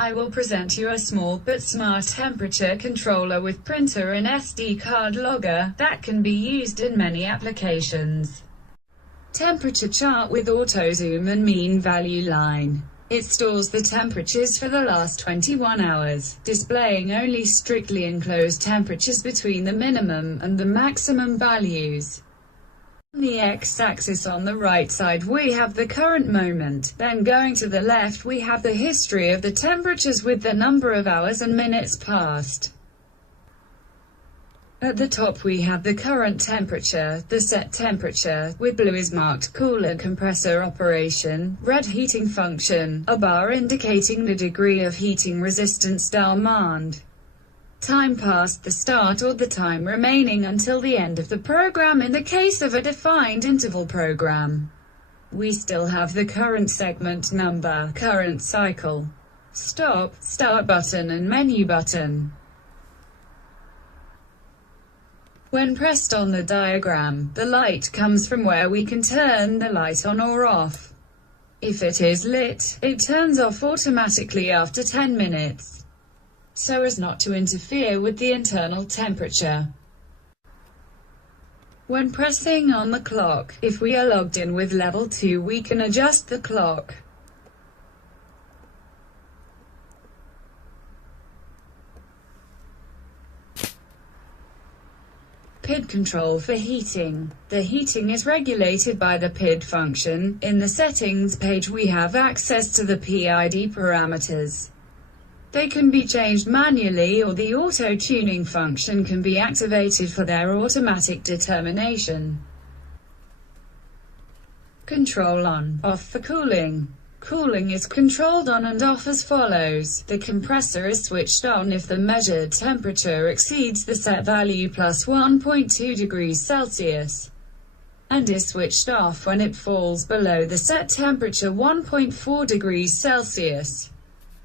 I will present you a small but smart temperature controller with printer and SD card logger that can be used in many applications. Temperature chart with autozoom and mean value line. It stores the temperatures for the last 21 hours, displaying only strictly enclosed temperatures between the minimum and the maximum values. On the x-axis on the right side we have the current moment, then going to the left we have the history of the temperatures with the number of hours and minutes passed. At the top we have the current temperature, the set temperature, with blue is marked cooler compressor operation, red heating function, a bar indicating the degree of heating resistance demand. Time past the start or the time remaining until the end of the program in the case of a defined interval program. We still have the current segment number, current cycle, stop, start button and menu button. When pressed on the diagram, the light comes from where we can turn the light on or off. If it is lit, it turns off automatically after 10 minutes. So as not to interfere with the internal temperature. When pressing on the clock, if we are logged in with level 2 we can adjust the clock. PID control for heating. The heating is regulated by the PID function. In the settings page we have access to the PID parameters. They can be changed manually or the auto-tuning function can be activated for their automatic determination. Control on, off for cooling. Cooling is controlled on and off as follows. The compressor is switched on if the measured temperature exceeds the set value plus 1.2 degrees Celsius, and is switched off when it falls below the set temperature 1.4 degrees Celsius.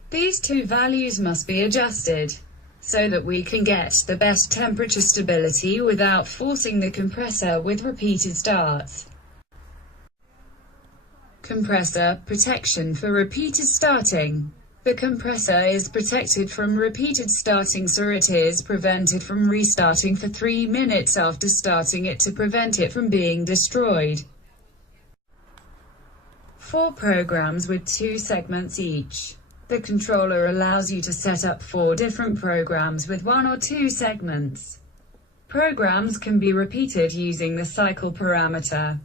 These two values must be adjusted, so that we can get the best temperature stability without forcing the compressor with repeated starts. Compressor protection for repeated starting. The compressor is protected from repeated starting, so it is prevented from restarting for 3 minutes after starting it to prevent it from being destroyed. 4 programs with 2 segments each. The controller allows you to set up 4 different programs with 1 or 2 segments. Programs can be repeated using the cycle parameter.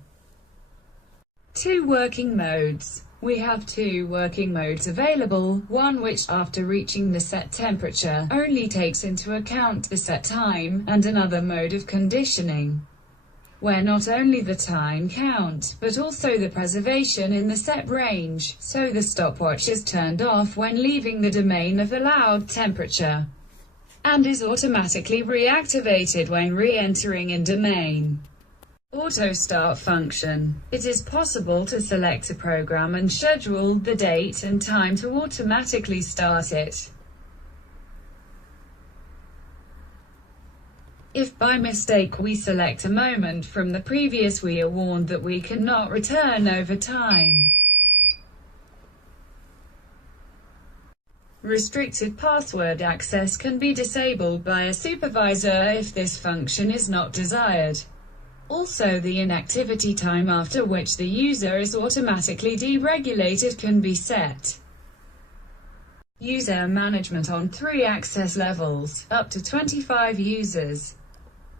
2 working modes. We have 2 working modes available, one which, after reaching the set temperature, only takes into account the set time, and another mode of conditioning, where not only the time count, but also the preservation in the set range, so the stopwatch is turned off when leaving the domain of allowed temperature, and is automatically reactivated when re-entering in domain. Auto start function. It is possible to select a program and schedule the date and time to automatically start it. If by mistake we select a moment from the previous, we are warned that we cannot return over time. Restricted password access can be disabled by a supervisor if this function is not desired. Also, the inactivity time after which the user is automatically deregulated can be set. User management on 3 access levels, up to 25 users.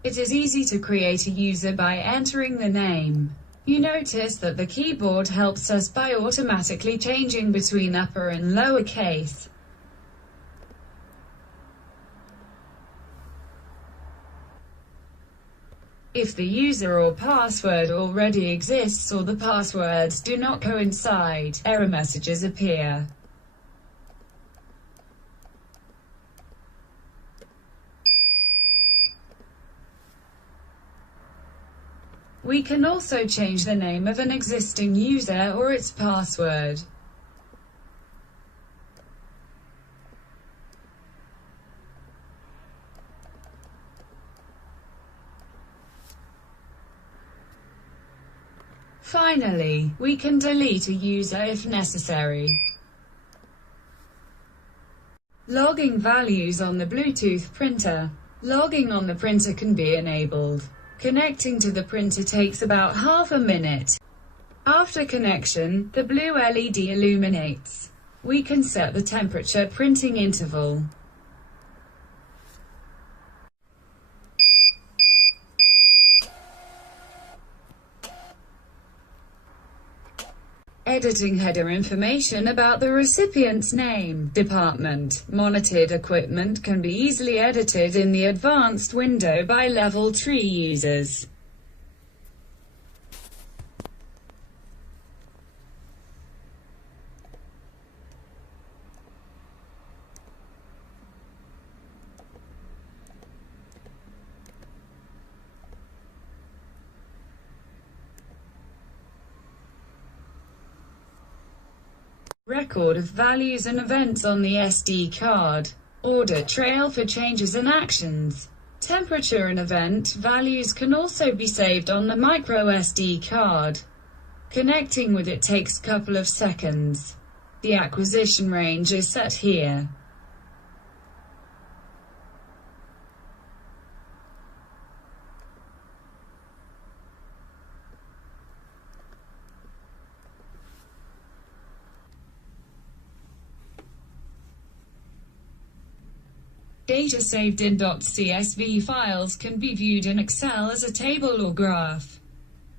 It is easy to create a user by entering the name. You notice that the keyboard helps us by automatically changing between upper and lower case. If the user or password already exists or the passwords do not coincide, error messages appear. We can also change the name of an existing user or its password. Finally, we can delete a user if necessary. Logging values on the Bluetooth printer. Logging on the printer can be enabled. Connecting to the printer takes about half a minute. After connection, the blue LED illuminates. We can set the temperature printing interval. Editing header information about the recipient's name, department. Monitored equipment can be easily edited in the advanced window by level 3 users. Record of values and events on the SD card. Order trail for changes and actions. Temperature and event values can also be saved on the micro SD card. Connecting with it takes a couple of seconds. The acquisition range is set here. Data saved in .csv files can be viewed in Excel as a table or graph.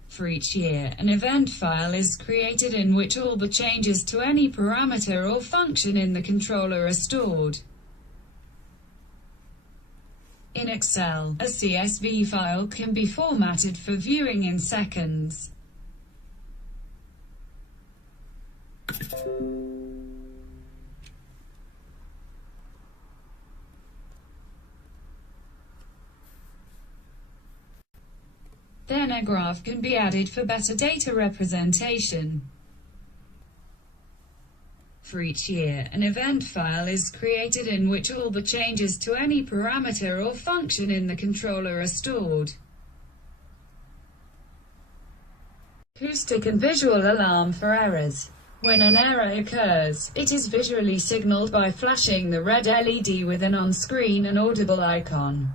For each year, an event file is created in which all the changes to any parameter or function in the controller are stored. In Excel, a CSV file can be formatted for viewing in seconds. Then a graph can be added for better data representation. For each year, an event file is created in which all the changes to any parameter or function in the controller are stored. Acoustic and visual alarm for errors. When an error occurs, it is visually signaled by flashing the red LED with an on-screen and audible icon.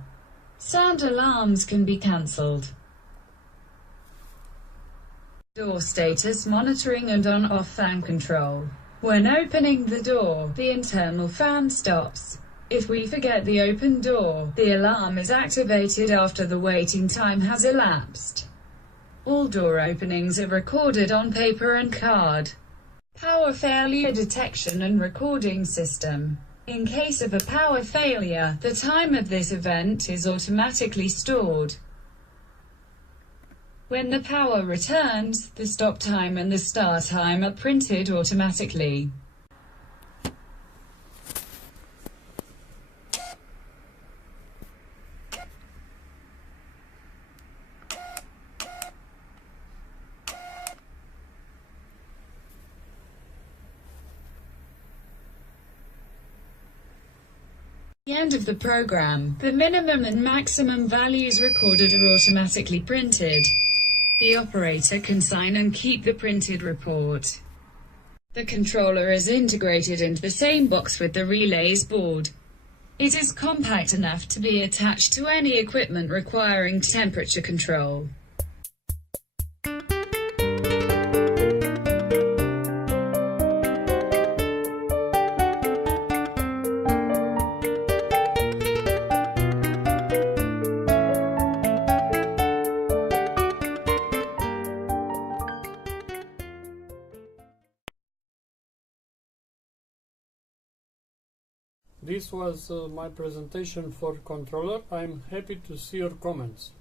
Sound alarms can be cancelled. Door status monitoring and on-off fan control. When opening the door, the internal fan stops. If we forget the open door, the alarm is activated after the waiting time has elapsed. All door openings are recorded on paper and card. Power failure detection and recording system. In case of a power failure, the time of this event is automatically stored. When the power returns, the stop time and the start time are printed automatically. At the end of the program, the minimum and maximum values recorded are automatically printed. The operator can sign and keep the printed report. The controller is integrated into the same box with the relays board. It is compact enough to be attached to any equipment requiring temperature control. This was my presentation for controller. I'm happy to see your comments.